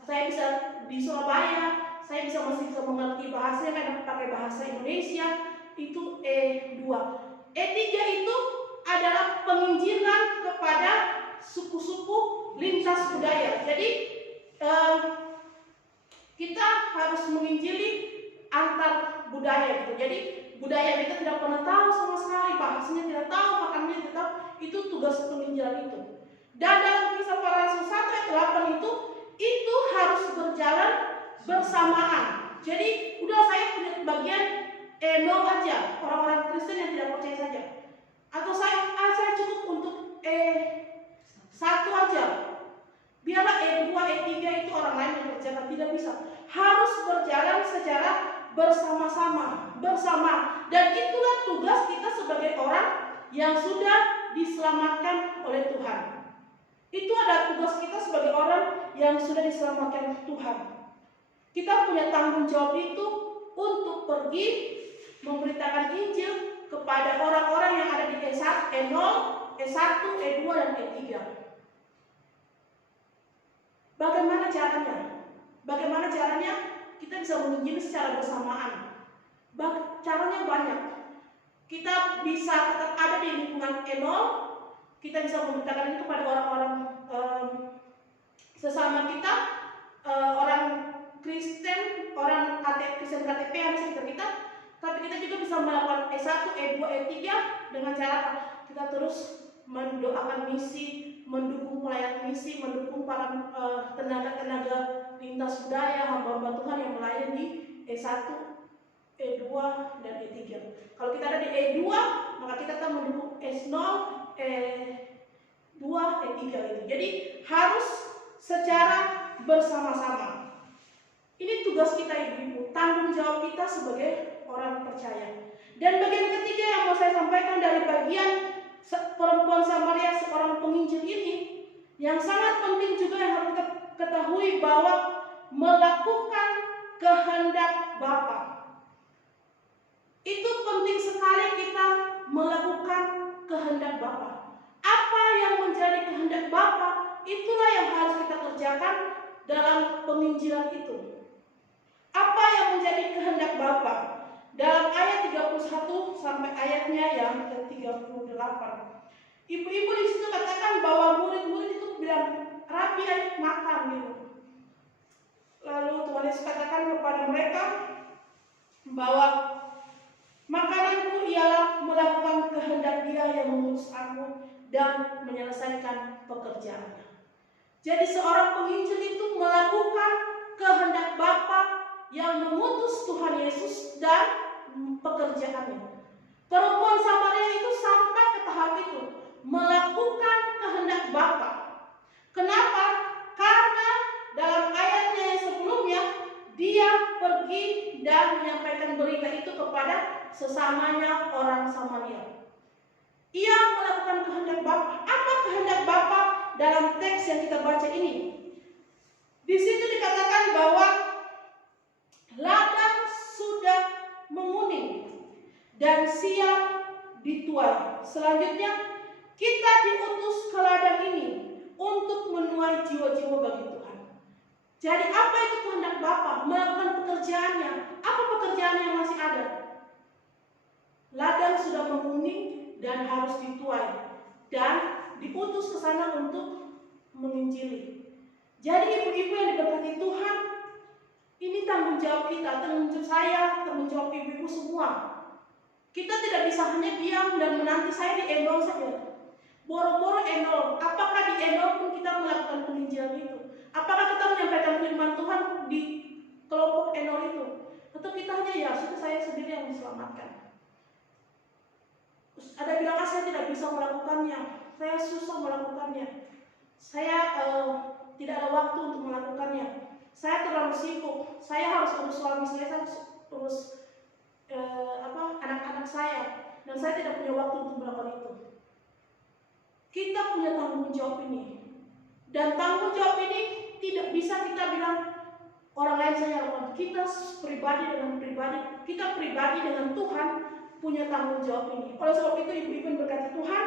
Saya bisa di Surabaya, saya masih bisa mengerti bahasanya karena pakai bahasa Indonesia. Itu E2. E3 itu adalah penginjilan kepada suku-suku lintas budaya. Jadi kita harus menginjili antar budaya gitu. Jadi budaya kita tidak pernah tahu sama sekali, bahasanya tidak tahu, makanannya tidak tahu. Itu tugas penginjilan itu. Dan dalam Kisah Para Rasul 1 ayat 8 itu harus berjalan bersamaan. Jadi udah saya punya bagian E0 aja, orang-orang Kristen yang tidak percaya saja. Atau saya cukup untuk E1 aja. Biarlah E2, E3 itu orang lain yang berjalan, tidak bisa. Harus berjalan secara bersama-sama, bersama. Dan itulah tugas kita sebagai orang yang sudah diselamatkan oleh Tuhan. Itu adalah tugas kita sebagai orang yang sudah diselamatkan Tuhan. Kita punya tanggung jawab itu untuk pergi memberitakan Injil kepada orang-orang yang ada di E1, E1, E2, dan E3. Bagaimana caranya? Bagaimana caranya kita bisa menginjil secara bersamaan? Caranya banyak. Kita bisa tetap ada di lingkungan E0, kita bisa memberitakan itu kepada orang-orang sesama kita, orang Kristen, orang Kristen KTP yang di sekitar kita. Tapi kita juga bisa melakukan E1, E2, E3 dengan cara kita terus mendoakan misi, mendukung pelayanan misi, mendukung para tenaga-tenaga lintas budaya, hamba-hamba Tuhan yang melayani di E1, E2, dan E3. Kalau kita ada di E2, maka kita akan mendukung S0, E2, E3 itu. Jadi harus secara bersama-sama. Ini tugas kita ibu-ibu, tanggung jawab kita sebagai orang percaya. Dan bagian ketiga yang mau saya sampaikan dari bagian perempuan Samaria, seorang penginjil ini, yang sangat penting juga yang harus kita ketahui bahwa melakukan kehendak Bapa. Itu penting sekali kita melakukan kehendak Bapa. Apa yang menjadi kehendak Bapa, itulah yang harus kita kerjakan dalam penginjilan itu. Apa yang menjadi kehendak Bapa? Dalam ayat 31 sampai ayatnya yang ke-38. Ibu-ibu di situ katakan bahwa murid-murid itu bilang, "Rabi, ayo makan," gitu. Lalu Tuhan Yesus katakan kepada mereka bahwa makananku ialah melakukan kehendak Dia yang mengutus aku dan menyelesaikan pekerjaannya. Jadi seorang penginjil itu melakukan kehendak Bapa yang mengutus Tuhan Yesus dan pekerjaannya. Perempuan Samaria itu sampai ke tahap itu, melakukan kehendak Bapa. Kenapa? Karena dalam ayatnya yang sebelumnya dia pergi dan menyampaikan berita itu kepada sesamanya orang Samaria. Ia melakukan kehendak Bapa. Apa kehendak Bapa dalam teks yang kita baca ini? Di situ dikatakan bahwa ladang sudah menguning dan siap dituai. Selanjutnya kita diutus ke ladang ini untuk menuai jiwa-jiwa bagi Tuhan. Jadi apa itu kehendak Bapa? Melakukan pekerjaannya. Apa pekerjaan yang masih ada? Ladang sudah menguning dan harus dituai dan diutus ke sana untuk menginjili. Jadi ibu-ibu yang diberkati Tuhan, ini tanggung jawab kita, tanggung jawab saya, tanggung jawab ibu-ibu semua. Kita tidak bisa hanya diam dan menanti saya di endol saja. Boro-boro endol. Apakah di endol pun kita melakukan penginjilan itu? Apakah kita menyampaikan firman Tuhan di kelompok endol itu? Atau kita hanya ya sudah saya sendiri yang diselamatkan? Ada bilang saya tidak bisa melakukannya, saya susah melakukannya, saya tidak ada waktu untuk melakukannya, saya terlalu sibuk, saya harus urus suami saya harus urus anak-anak saya, dan saya tidak punya waktu untuk melakukan itu. Kita punya tanggung jawab ini, dan tanggung jawab ini tidak bisa kita bilang orang lain saya lakukan. Kita pribadi dengan Tuhan punya tanggung jawab ini. Oleh sebab itu ibu-ibu yang berkati Tuhan,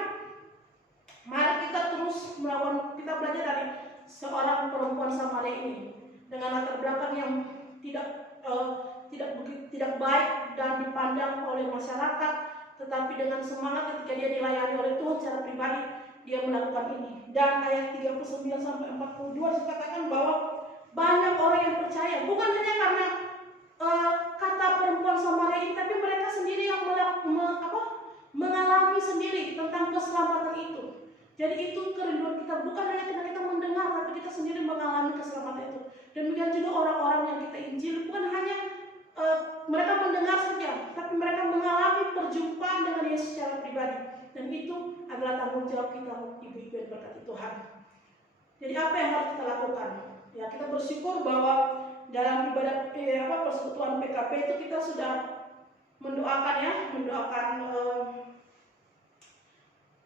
mari kita terus melawan. Kita belajar dari seorang perempuan Samaria ini dengan latar belakang yang tidak baik dan dipandang oleh masyarakat, tetapi dengan semangat ketika dia dilayani oleh Tuhan secara pribadi, dia melakukan ini. Dan ayat 39 sampai 42 dikatakan bahwa banyak orang yang percaya, bukan hanya karena kata perempuan Samaria ini, tapi mereka sendiri yang mengalami sendiri tentang keselamatan itu. Jadi itu kerinduan kita, bukan hanya karena kita mendengar, tapi kita sendiri mengalami keselamatan itu. Demikian juga orang-orang yang kita injil, bukan hanya mereka mendengar saja, tapi mereka mengalami perjumpaan dengan Yesus secara pribadi. Dan itu adalah tanggung jawab kita, ibu-ibu yang berkati Tuhan. Jadi apa yang harus kita lakukan? Ya, kita bersyukur bahwa dalam ibadah persekutuan PKP itu kita sudah mendoakan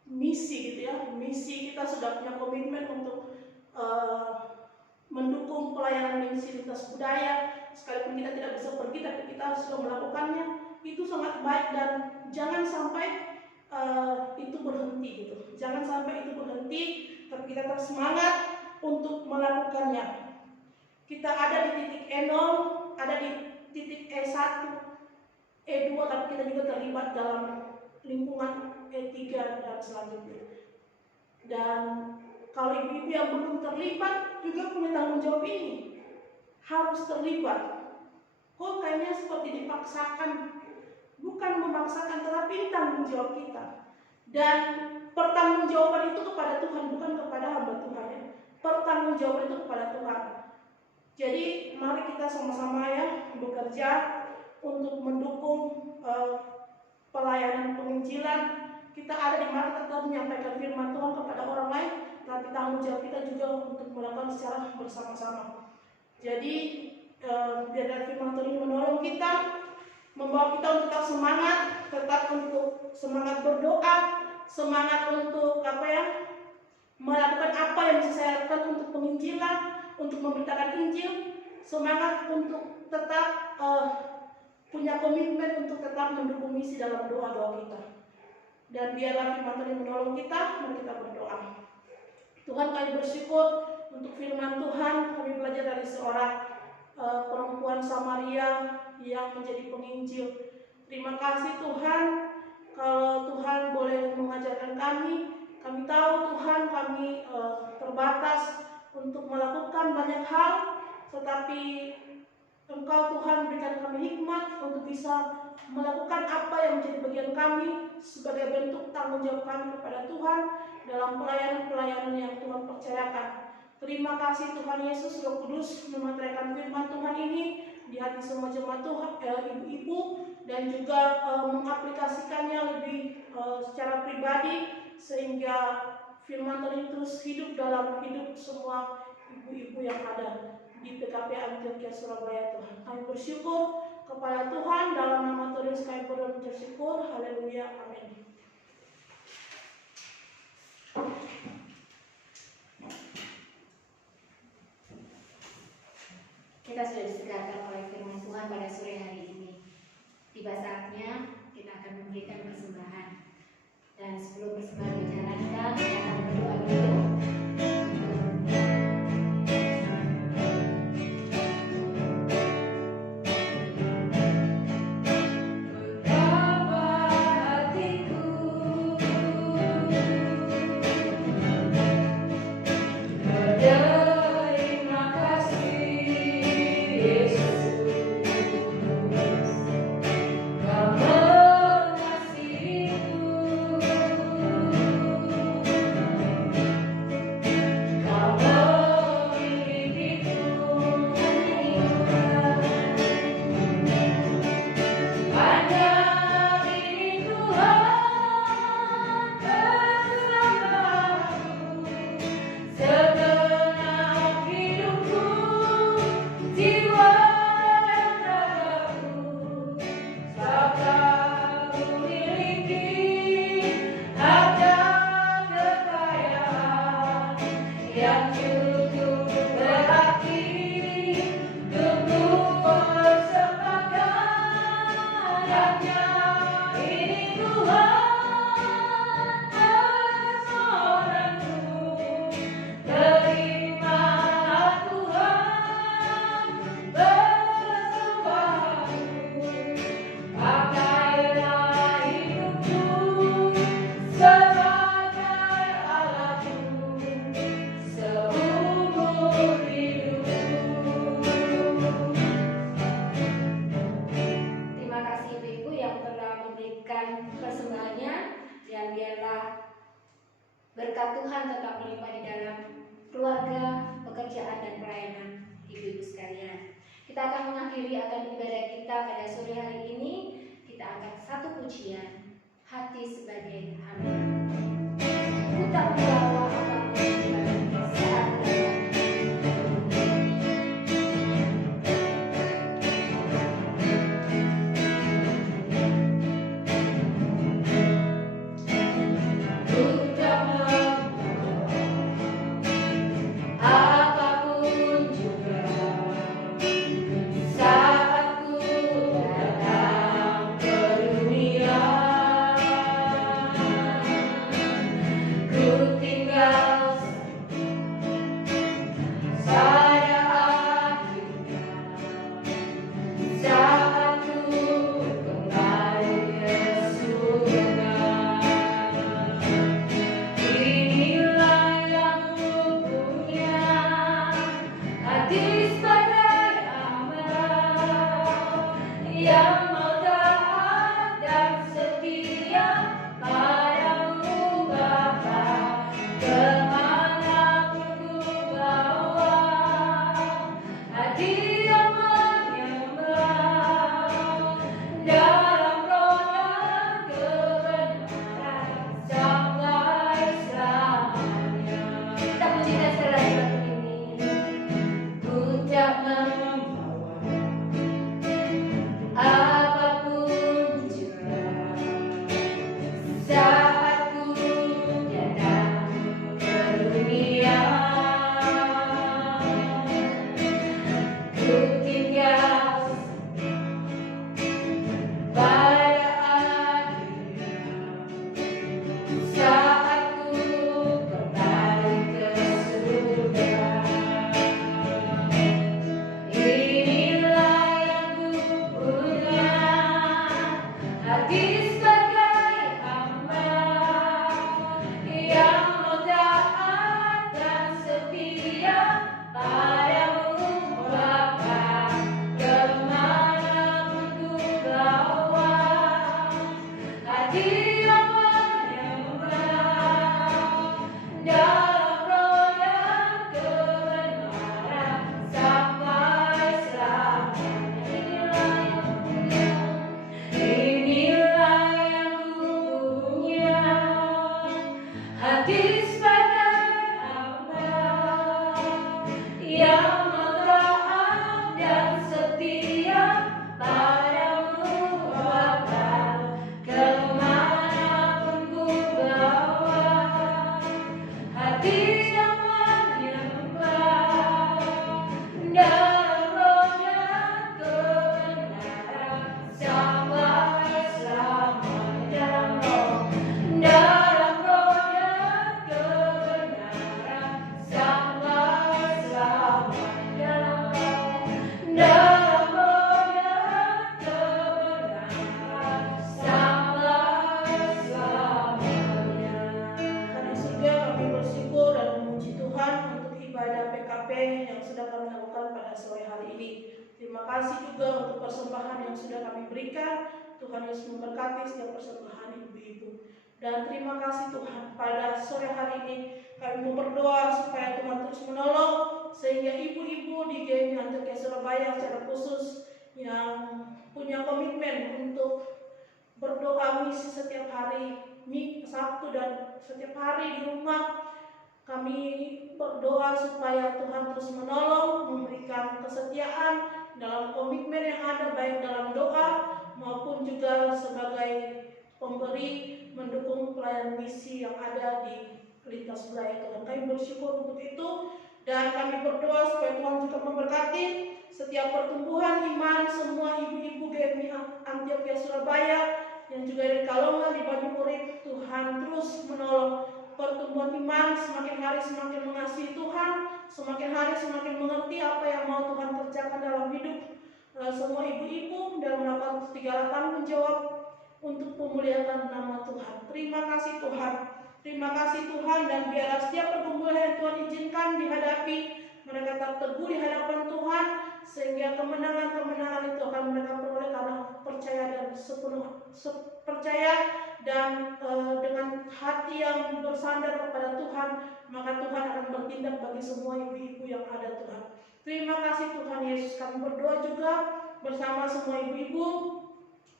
misi gitu ya. Misi kita sudah punya komitmen untuk mendukung pelayanan misi lintas budaya. Sekalipun kita tidak bisa pergi, tapi kita sudah melakukannya. Itu sangat baik dan jangan sampai itu berhenti gitu. Jangan sampai itu berhenti, tapi kita tetap semangat untuk melakukannya. Kita ada di titik E0, ada di titik E1, E2, tapi kita juga terlibat dalam lingkungan E3 dan selanjutnya. Dan kalau ibu-ibu yang belum terlibat juga punya tanggung jawab ini, harus terlibat. Kok kayaknya seperti dipaksakan? Bukan memaksakan, tetapi ini tanggung jawab kita. Dan pertanggungjawaban itu kepada Tuhan, bukan kepada hamba Tuhan ya. Pertanggungjawaban itu kepada Tuhan. Jadi mari kita sama-sama ya bekerja untuk mendukung pelayanan penginjilan. Kita ada di mana kita menyampaikan firman Tuhan kepada orang lain, tapi tanggung jawab kita juga untuk melakukan secara bersama-sama. Jadi biar firman Tuhan ini menolong kita, membawa kita untuk tetap semangat, tetap untuk semangat berdoa, semangat untuk melakukan apa yang bisa saya lakukan untuk penginjilan, untuk memberitakan Injil, semangat untuk tetap punya komitmen untuk tetap mendukung misi dalam doa-doa kita. Dan biarlah firman Tuhan menolong kita, mari kita berdoa. Tuhan, kami bersyukur untuk firman Tuhan. Kami belajar dari seorang perempuan Samaria yang menjadi penginjil. Terima kasih Tuhan, kalau Tuhan boleh mengajarkan kami. Kami tahu Tuhan kami terbatas untuk melakukan banyak hal, tetapi Engkau Tuhan berikan kami hikmat untuk bisa melakukan apa yang menjadi bagian kami sebagai bentuk tanggung jawab kami kepada Tuhan dalam pelayanan-pelayanan yang Tuhan percayakan. Terima kasih Tuhan Yesus, Roh Kudus memeteraikan firman Tuhan ini di hati semua jemaat Tuhan, ibu-ibu, dan juga mengaplikasikannya lebih secara pribadi sehingga firman Tuhan terus hidup dalam hidup semua ibu-ibu yang ada di PKP Antioquia Surabaya. Tuhan, kami bersyukur kepada Tuhan, dalam nama Tuhan Yesus kami bersyukur. Haleluya, amin. Kita sudah disegarkan oleh firman Tuhan pada sore hari ini. Tiba saatnya kita akan memberikan persembahan. Dan sebelum persembahan dijalankan, kita akan berdoa dulu. Terima kasih. kesucian hati sebagai hamba. Ku tak membawa apapun saat Tuhan Yesus memberkati setiap persembahan ibu-ibu. Dan terima kasih Tuhan, pada sore hari ini kami mau berdoa supaya Tuhan terus menolong, sehingga ibu-ibu di GMI Antioquia Surabaya secara khusus yang punya komitmen untuk berdoa misi setiap hari, Sabtu dan setiap hari di rumah, kami berdoa supaya Tuhan terus menolong, memberikan kesetiaan dalam komitmen yang ada, baik dalam doa maupun juga sebagai pemberi mendukung pelayanan misi yang ada di lintas wilayah Tuhan. Kami bersyukur untuk itu dan kami berdoa supaya Tuhan juga memberkati setiap pertumbuhan iman semua ibu-ibu GMI Antioquia Surabaya yang juga di Kalongan, di Banyuwangi Urip. Tuhan terus menolong pertumbuhan iman, semakin hari semakin mengasihi Tuhan, semakin hari semakin mengerti apa yang mau Tuhan kerjakan dalam hidup semua ibu-ibu dan melakukan segala tanggung jawab untuk memuliakan nama Tuhan. Terima kasih Tuhan, terima kasih Tuhan, dan biarlah setiap pergumulan yang Tuhan izinkan dihadapi, mereka tetap teguh di hadapan Tuhan, sehingga kemenangan-kemenangan itu akan mereka peroleh karena percaya dan percaya dan dengan hati yang bersandar kepada Tuhan, maka Tuhan akan bertindak bagi semua ibu-ibu yang ada Tuhan. Terima kasih Tuhan Yesus. Kami berdoa juga bersama semua ibu-ibu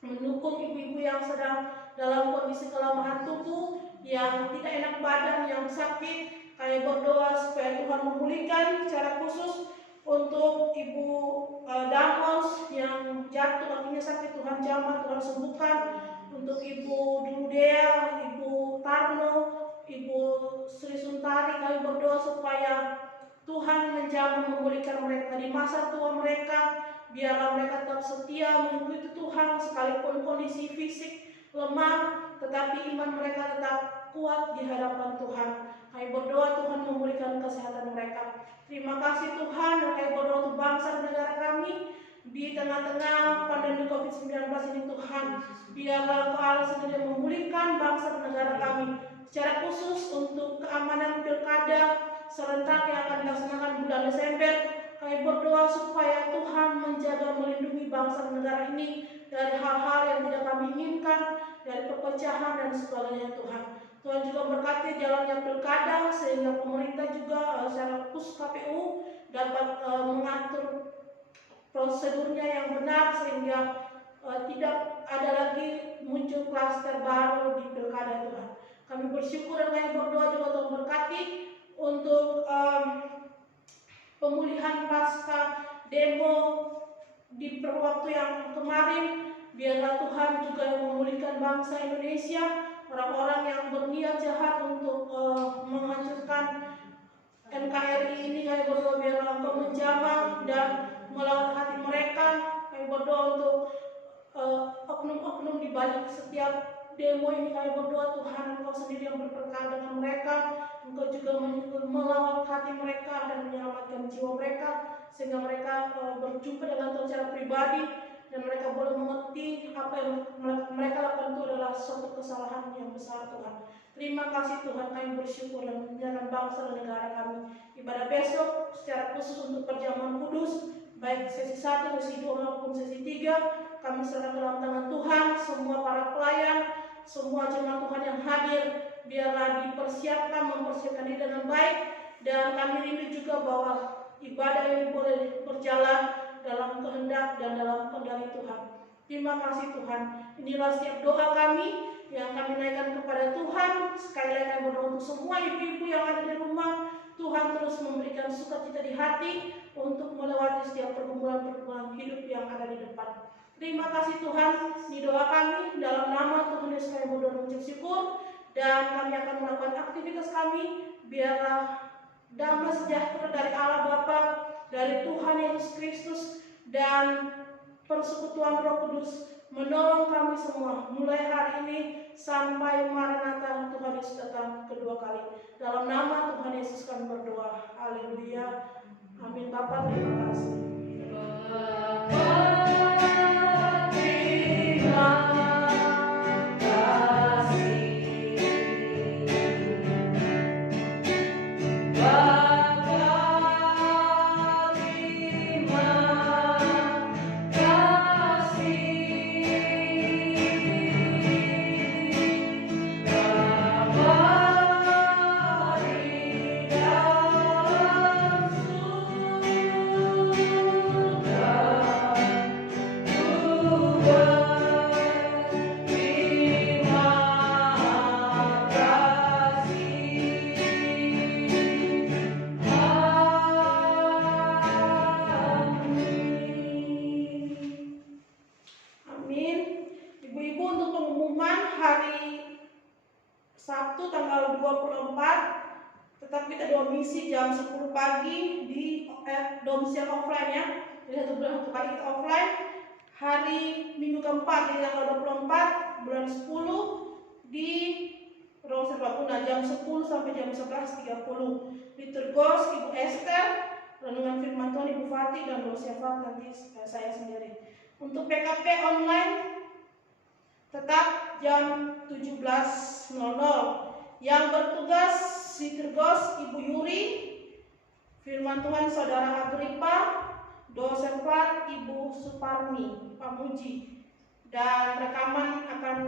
mendukung ibu-ibu yang sedang dalam kondisi kelemahan tubuh, yang tidak enak badan, yang sakit. Kami berdoa supaya Tuhan memulihkan secara khusus untuk Ibu Damos yang jatuh kakinya sakit, Tuhan jamah, Tuhan sembuhkan. Untuk Ibu Dudea, Ibu Tarno, Ibu Sri Suntari, kami berdoa supaya Tuhan menjamah memulihkan mereka di masa tua mereka. Biarlah mereka tetap setia mengikuti Tuhan sekalipun kondisi fisik lemah, tetapi iman mereka tetap kuat di hadapan Tuhan. Kami berdoa Tuhan memulihkan kesehatan mereka. Terima kasih Tuhan, dan kami berdoa untuk bangsa dan negara kami di tengah-tengah pandemi COVID-19 ini. Tuhan, biarlah Engkau Allah sendiri memulihkan bangsa dan negara kami, secara khusus untuk keamanan pilkada serentak yang akan dilaksanakan bulan Desember. Kami berdoa supaya Tuhan menjaga melindungi bangsa dan negara ini dari hal-hal yang tidak kami inginkan, dari perpecahan dan sebagainya. Tuhan juga berkati jalannya pilkada, sehingga pemerintah juga secara khusus KPU dapat mengatur prosedurnya yang benar, sehingga tidak ada lagi muncul klaster baru di pilkada. Tuhan, kami bersyukur dan kami berdoa juga Tuhan berkati untuk pemulihan pasca demo di waktu yang kemarin. Biarlah Tuhan juga yang memulihkan bangsa Indonesia, orang-orang yang berniat jahat untuk menghancurkan NKRI ini. Kami berdoa biarlah Engkau menjamah dan melawan hati mereka. Kami berdoa untuk oknum-oknum di balik setiap demo ini. Kami berdoa Tuhan Engkau sendiri yang berperkara dengan mereka. Engkau juga melawat hati mereka dan menyelamatkan jiwa mereka, sehingga mereka berjumpa dengan Tuhan secara pribadi, dan mereka boleh mengerti apa yang mereka lakukan itu adalah suatu kesalahan yang besar. Tuhan, terima kasih Tuhan, kami bersyukur dan menyerahkan bangsa dan negara kami. Ibadah besok secara khusus untuk perjamuan kudus, baik sesi 1, sesi 2 maupun sesi 3, kami serahkan dalam tangan Tuhan. Semua para pelayan, semua jemaat Tuhan yang hadir, biarlah mempersiapkan diri dengan baik, dan kami rindu juga bahwa ibadah ini boleh berjalan dalam kehendak dan dalam kendali Tuhan. Terima kasih Tuhan. Inilah setiap doa kami yang kami naikkan kepada Tuhan. Sekali lagi kami berdoa untuk semua ibu-ibu yang ada di rumah. Tuhan terus memberikan sukacita di hati untuk melewati setiap pergumulan-pergumulan hidup yang ada di depan. Terima kasih Tuhan. Ini doa kami dalam nama Tuhan Yesus kami berdoa mengucap syukur, dan kami akan melakukan aktivitas kami. Biarlah damai sejahtera dari Allah Bapa, dari Tuhan Yesus Kristus, dan persekutuan Roh Kudus menolong kami semua mulai hari ini sampai Maranatha Tuhan Yesus datang kedua kali. Dalam nama Tuhan Yesus kami berdoa. Haleluya. Amin. Bapa, terima kasih. Sabtu tanggal 24 tetap kita domisi jam 10 pagi di domisi offline ya. Jadi satu bulan 1 kali kita offline. Hari minggu keempat di tanggal 24 bulan 10 di Ruang Serbaguna jam 10 sampai jam 11.30. Liturgos Ibu Esther, renungan firman Tuhan Ibu Fati, dan Doa Syafaat nanti saya sendiri. Untuk PKP online tetap jam 17.00. Yang bertugas Liturgos Ibu Yuri, firman Tuhan Saudara Agripa, Doa Syafaat Ibu Suparni Pamuji, dan rekaman akan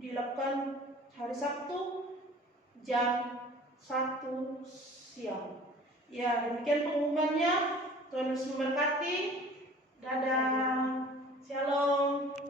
dilakukan hari Sabtu jam 1 siang. Ya, demikian pengumumannya. Tuhan Yesus memberkati. Dadah. Shalom.